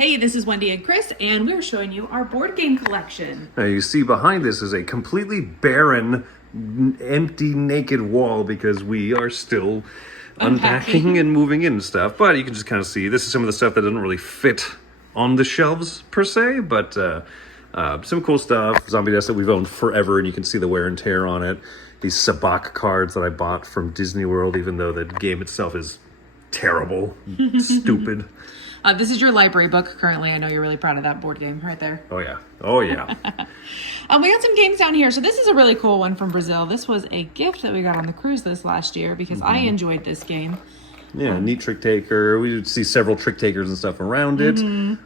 Hey, this is Wendy and Chris, and we're showing you our board game collection. Now you see behind this is a completely barren, empty, naked wall because we are still unpacking and moving in stuff. But you can just kind of see this is some of the stuff that doesn't really fit on the shelves per se, but some cool stuff. Zombie Desk that we've owned forever, and you can see the wear and tear on it. These Sabak cards that I bought from Disney World, even though the game itself is terrible, stupid. This is your library book currently. I know you're really proud of that board game right there. Oh, yeah. Oh, yeah. We got some games down here. So this is a really cool one from Brazil. This was a gift that we got on the cruise this last year because I enjoyed this game. Yeah, neat trick taker. We would see several trick takers and stuff around it.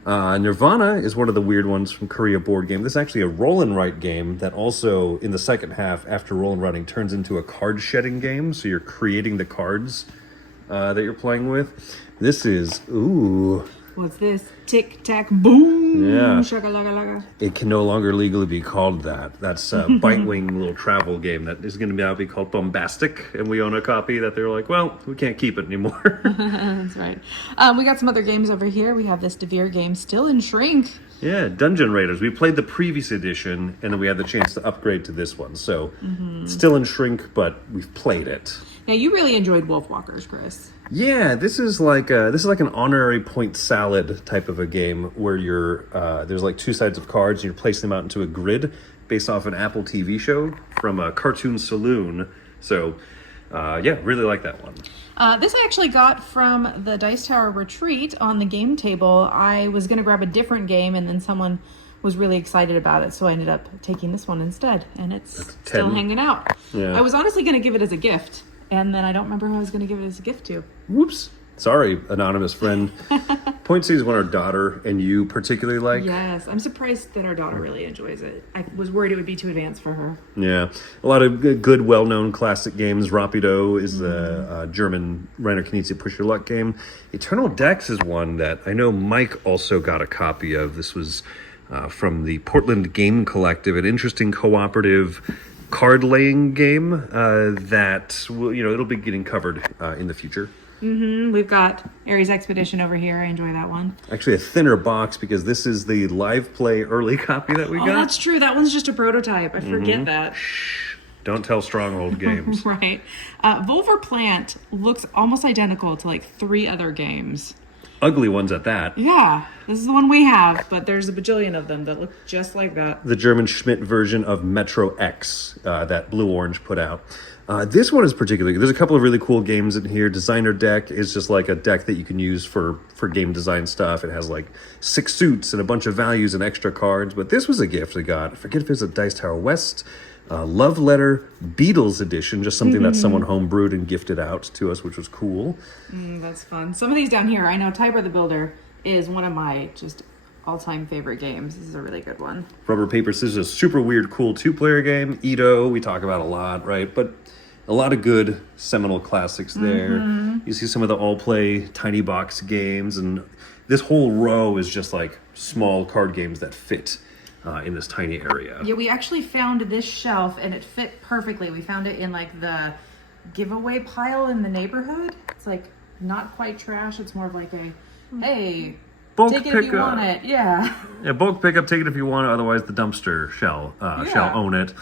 Nirvana is one of the weird ones from Korea board game. This is actually a roll and write game that also, in the second half, after roll and writing, turns into a card shedding game. So you're creating the cards that you're playing with. This is, ooh. What's this? Tic tac boom. Yeah. Shaka laga laga. It can no longer legally be called that. That's a bite-wing little travel game that is going to now be called Bombastic, and we own a copy that they're like, well, we can't keep it anymore. That's right. We got some other games over here. We have this DeVere game, Still in Shrink. Yeah, Dungeon Raiders. We played the previous edition, and then we had the chance to upgrade to this one. So, Still in Shrink, but we've played it. Now, you really enjoyed Wolfwalkers, Chris. Yeah, this is like an honorary point salad type of a game where you're there's like two sides of cards and you're placing them out into a grid based off an Apple TV show from a Cartoon Saloon. So, yeah, really like that one. This I actually got from the Dice Tower Retreat on the game table. I was going to grab a different game, and then someone was really excited about it, so I ended up taking this one instead, and it's still hanging out. Yeah. I was honestly going to give it as a gift, and then I don't remember who I was going to give it as a gift to. Whoops. Sorry, anonymous friend. Point C is one our daughter and you particularly like. Yes, I'm surprised that our daughter really enjoys it. I was worried it would be too advanced for her. Yeah, a lot of good, well-known classic games. Rapido is the German Reiner Knizia Push Your Luck game. Eternal Decks is one that I know Mike also got a copy of. This was from the Portland Game Collective, an interesting cooperative card-laying game that will, it'll be getting covered in the future. We've got Ares Expedition over here. I enjoy that one. Actually, a thinner box because this is the live play early copy that we got. Oh, that's true. That one's just a prototype. I forget that. Shh. Don't tell Stronghold Games. Right. Volver Plant looks almost identical to like 3 other games. Ugly ones at that. Yeah, this is the one we have, but there's a bajillion of them that look just like that. The German Schmidt version of Metro X that Blue Orange put out. This one is particularly, there's a couple of really cool games in here. Designer Deck is just like a deck that you can use for game design stuff. It has like 6 suits and a bunch of values and extra cards, but this was a gift I got. I forget if it's a Dice Tower West Love Letter Beatles edition, just something that someone homebrewed and gifted out to us, which was cool. That's fun. Some of these down here, I know Tiber the Builder is one of my just all-time favorite games. This is a really good one. Rubber Paper Scissors is a super weird, cool 2-player game. Edo, we talk about a lot, right? But a lot of good seminal classics there. You see some of the all-play tiny box games, and this whole row is just like small card games that fit in this tiny area. Yeah, we actually found this shelf, and it fit perfectly. We found it in like the giveaway pile in the neighborhood. It's like not quite trash. It's more of like a, hey, bulk take it if you want it. Yeah, bulk pickup, take it if you want it. Otherwise, the dumpster shall own it.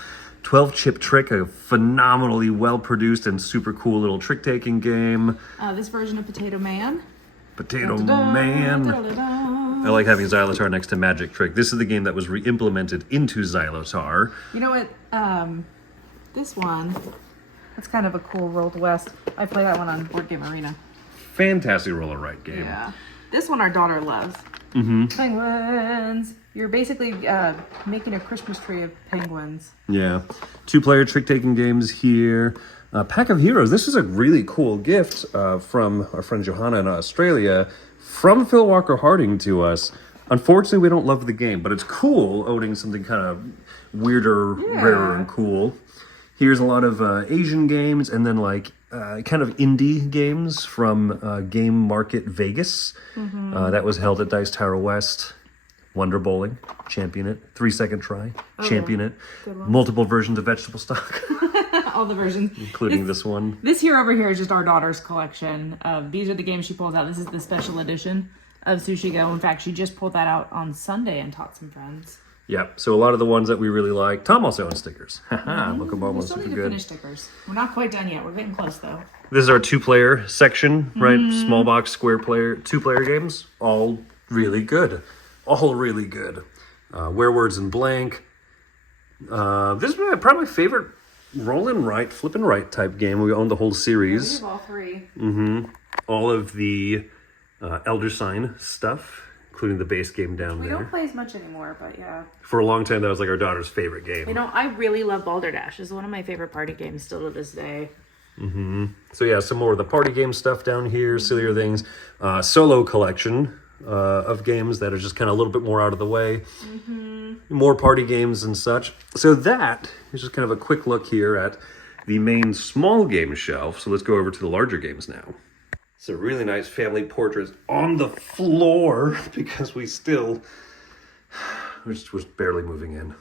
12 Chip Trick, a phenomenally well-produced and super cool little trick-taking game. This version of Potato Man. Potato Man. I like having Xylotar next to Magic Trick. This is the game that was re-implemented into Xylotar. You know what? This one, that's kind of a cool Rolled West. I play that one on Board Game Arena. Fantastic roll and write game. Yeah. This one our daughter loves. Penguins. You're basically making a Christmas tree of penguins. Yeah. 2-player trick-taking games here. Pack of Heroes. This is a really cool gift from our friend Johanna in Australia, from Phil Walker Harding to us. Unfortunately, we don't love the game, but it's cool owning something kind of weirder, rarer, and cool. Here's a lot of Asian games, and then like kind of indie games from Game Market Vegas. That was held at Dice Tower West. Wonder Bowling, champion it. 3-second try, champion it. Multiple versions of Vegetable Stock. All the versions. Including this one. This here over here is just our daughter's collection. These are the games she pulls out. This is the special edition of Sushi Go. In fact, she just pulled that out on Sunday and taught some friends. Yep. So a lot of the ones that we really like. Tom also owns stickers. Haha, Book of Boba, We super still need to good. finish stickers. We're not quite done yet. We're getting close, though. This is our 2-player section, right? Small box, square player, 2-player games. All really good. All really good. Where Words in Blank. This is probably my favorite roll and write, flip and write type game. We own the whole series. We have all three. All of the Elder Sign stuff, including the base game down We there. don't play as much anymore, but yeah. For a long time, that was like our daughter's favorite game. You know, I really love Balderdash. It's one of my favorite party games still to this day. So yeah, some more of the party game stuff down here, sillier things. Solo collection of games that are just kind of a little bit more out of the way. More party games and such. So that is just kind of a quick look here at the main small game shelf. So let's go over to the larger games now. It's a really nice family portrait on the floor because we're barely moving in.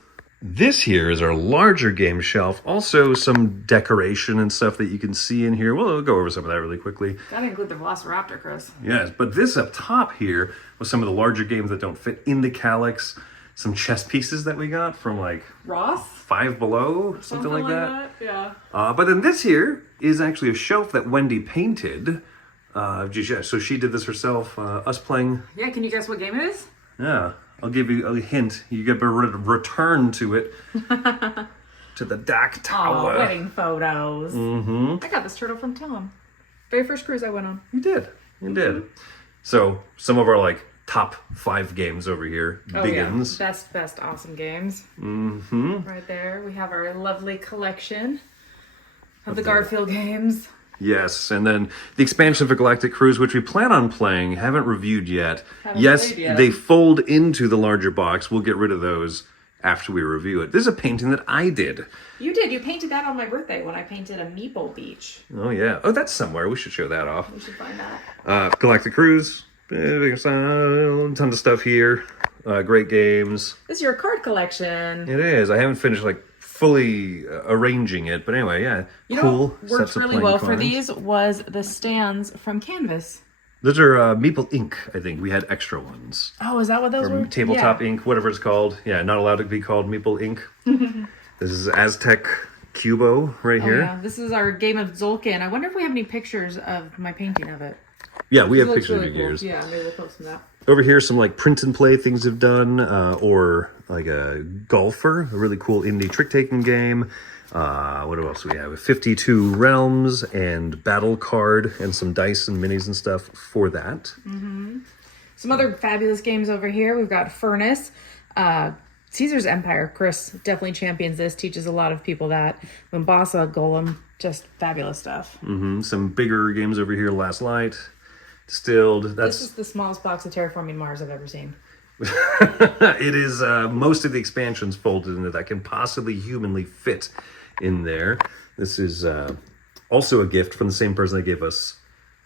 This here is our larger game shelf. Also some decoration and stuff that you can see in here. We'll go over some of that really quickly. Gotta include the Velociraptor, Chris. Yes, but this up top here was some of the larger games that don't fit into Calyx. Some chess pieces that we got from like Ross? Five Below, something like that. Yeah. But then this here is actually a shelf that Wendy painted. So she did this herself. Us playing. Yeah, can you guess what game it is? Yeah, I'll give you a hint. You get a return to it. To the Dark Tower. Oh, wedding photos. I got this turtle from Tom. Very first cruise I went on. You did. So some of our like top 5 games over here begins. Yeah. Best awesome games. Right there. We have our lovely collection of the Garfield games. Yes, and then the expansion for Galactic Cruise, which we plan on playing, haven't reviewed yet. Yes, they fold into the larger box. We'll get rid of those after we review it. This is a painting that I did. You did. You painted that on my birthday when I painted a Meeple Beach. Oh, yeah. Oh, that's somewhere. We should show that off. We should find that. Galactic Cruise. Tons of stuff here. Great games. This is your card collection. It is. I haven't finished like fully arranging it, but anyway, yeah. You know cool. what worked really well for these was the stands from Canvas. Those are Meeple Ink, I think. We had extra ones. Oh, is that what those were? Tabletop ink, whatever it's called. Yeah, not allowed to be called Meeple Ink. This is Aztec Cubo right here. Yeah, this is our game of Zolkin. I wonder if we have any pictures of my painting of it. Yeah, we have It looks pictures really of cool. yours. Yeah, maybe we'll post some of that. Over here, some like print and play things have done, or like a Golfer, a really cool indie trick-taking game. What else do we have? 52 Realms and Battle Card and some dice and minis and stuff for that. Some other fabulous games over here. We've got Furnace. Caesar's Empire. Chris definitely champions this, teaches a lot of people that. Mombasa, Golem, just fabulous stuff. Some bigger games over here, Last Light, Distilled. This is the smallest box of Terraforming Mars I've ever seen. It is most of the expansions folded into that can possibly humanly fit in there. This is also a gift from the same person that gave us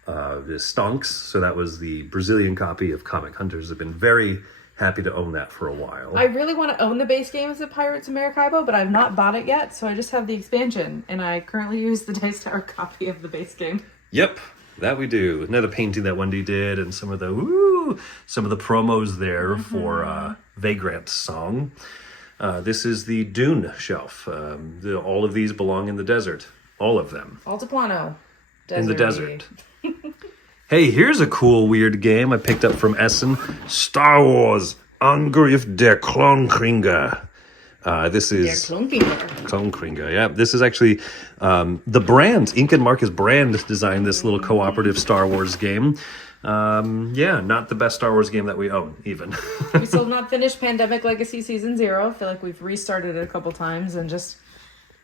the Stonks. So that was the Brazilian copy of Comic Hunters. I've been very happy to own that for a while. I really want to own the base games of Pirates of Maracaibo, but I've not bought it yet, so I just have the expansion, and I currently use the Dice Tower copy of the base game. Yep, that we do. Another painting that Wendy did, and some of the promos there for Vagrant's song. This is the Dune shelf. All of these belong in the desert. All of them. Altiplano. In the desert. Hey, here's a cool, weird game I picked up from Essen. Star Wars Angriff der Klonkringer. This is... Klonkringer, yeah. This is actually the brand. Ink and Marcus Brand designed this little cooperative Star Wars game. Yeah, not the best Star Wars game that we own, even. We still have not finished Pandemic Legacy Season 0. I feel like we've restarted it a couple times and just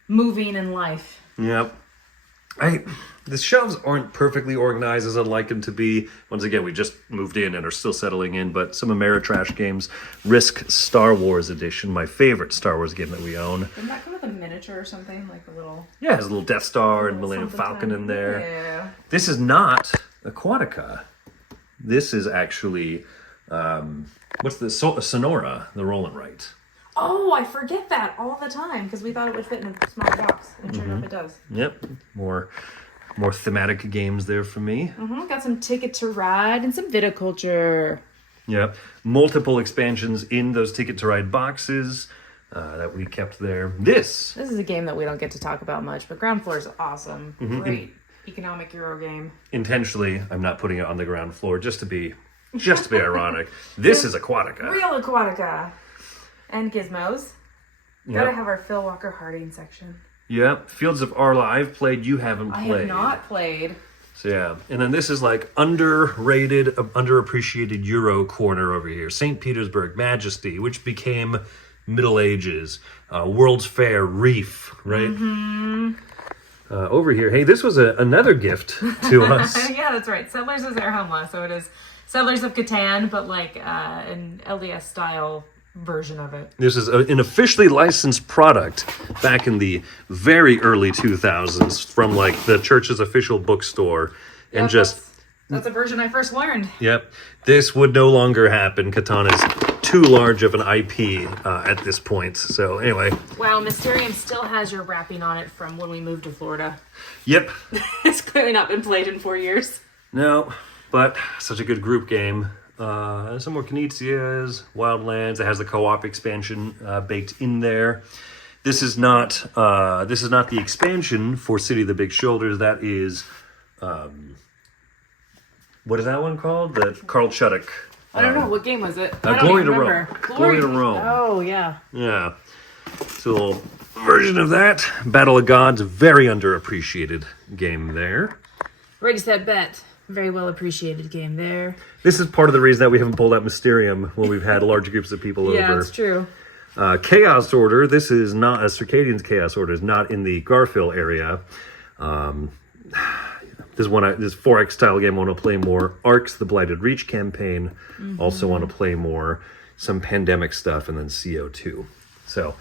moving in life. Yep. The shelves aren't perfectly organized as I'd like them to be. Once again, we just moved in and are still settling in, but some Ameritrash games. Risk Star Wars Edition, my favorite Star Wars game that we own. Didn't that come with a miniature or something? Like a little... Yeah, it has a little Death Star and Millennium Falcon in there. Yeah. This is not Aquatica. This is actually, what's the Sonora, the roll and write. Oh, I forget that all the time because we thought it would fit in a small box. And sure enough, it does. Yep, more more thematic games there for me. Got some Ticket to Ride and some viticulture. Yep. Multiple expansions in those Ticket to Ride boxes that we kept there. This is a game that we don't get to talk about much, but Ground Floor is awesome. Great economic Euro game. Intentionally, I'm not putting it on the ground floor just to be ironic. This is Aquatica. Real Aquatica. And Gizmos. Yep. Gotta have our Phil Walker Harding section. Yep. Fields of Arla, I've played, you haven't played. I have not played. So yeah. And then this is like underrated, underappreciated Euro corner over here. St. Petersburg, Majesty, which became Middle Ages. World's Fair, Reef, right? Over here, hey, this was another gift to us. Yeah, that's right. Settlers is Airhamla, so it is Settlers of Catan, but like an LDS style version of it. This is an officially licensed product back in the very early 2000s from like the church's official bookstore, and that's a version I first learned. Yep, this would no longer happen. Catan is too large of an IP at this point. So anyway. Wow, Mysterium still has your wrapping on it from when we moved to Florida. Yep. It's clearly not been played in 4 years. No, but such a good group game. Some more Knizias, Wildlands. It has the co-op expansion baked in there. This is not the expansion for City of the Big Shoulders. That is, what is that one called? The Carl Chuddick. I don't know. What game was it? Glory to Rome. Glory to Rome. Oh, yeah. Yeah. It's a little version of that. Battle of Gods, very underappreciated game there. Ready, set, bet. Very well appreciated game there. This is part of the reason that we haven't pulled out Mysterium when we've had large groups of people over. Yeah, it's true. Chaos Order. This is not a Circadian's Chaos Order. Is not in the Garfield area. This 4X style game I want to play more. Arcs, the Blighted Reach campaign. Also want to play more. Some pandemic stuff, and then CO2. So,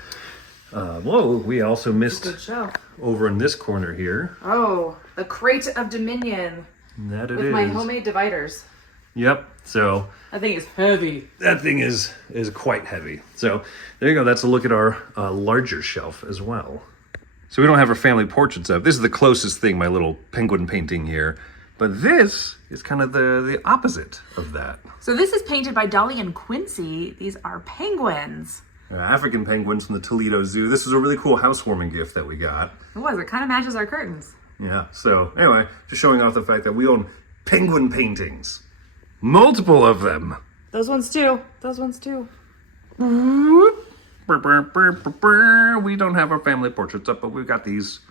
whoa, we also missed good show. Over in this corner here. Oh, the Crate of Dominion. That it with is. My homemade dividers. Yep. So that thing is heavy. That thing is quite heavy. So there you go. That's a look at our larger shelf as well. So we don't have our family portraits up. This is the closest thing, my little penguin painting here. But this is kind of the opposite of that. So this is painted by Dolly and Quincy. These are penguins. African penguins from the Toledo Zoo. This is a really cool housewarming gift that we got. It was. It kind of matches our curtains. Yeah. So anyway, just showing off the fact that we own penguin paintings. Multiple of them. Those ones too. Those ones too. We don't have our family portraits up, but we've got these.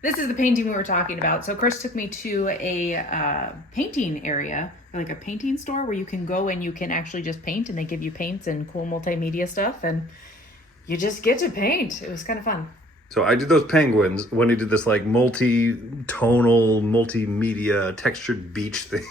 This is the painting we were talking about. So Chris took me to a painting area, like a painting store where you can go and you can actually just paint, and they give you paints and cool multimedia stuff, and you just get to paint. It was kind of fun. So I did those penguins when he did this like multi-tonal, multimedia, textured beach thing.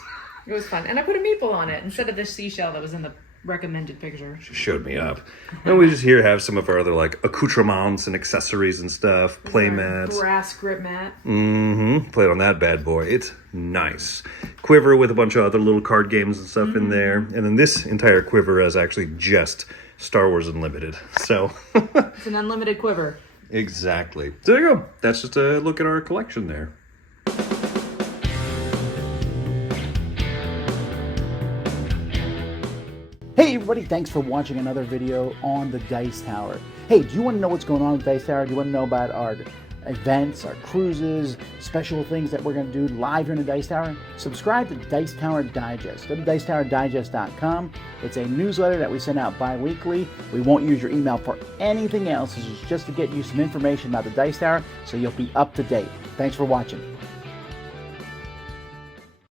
It was fun. And I put a meeple on it instead of the seashell that was in the recommended picture. She showed me up. And we just here have some of our other like accoutrements and accessories and stuff. Play mats. Brass grip mat. Played on that bad boy. It's nice. Quiver with a bunch of other little card games and stuff in there. And then this entire quiver is actually just Star Wars Unlimited. So it's an unlimited quiver. Exactly. So there you go. That's just a look at our collection there. Hey everybody, thanks for watching another video on the Dice Tower. Hey, do you want to know what's going on with Dice Tower? Do you want to know about our events, our cruises, special things that we're going to do live here in the Dice Tower? Subscribe to Dice Tower Digest. Go to dicetowerdigest.com. It's a newsletter that we send out bi-weekly. We won't use your email for anything else. This is just to get you some information about the Dice Tower so you'll be up to date. Thanks for watching.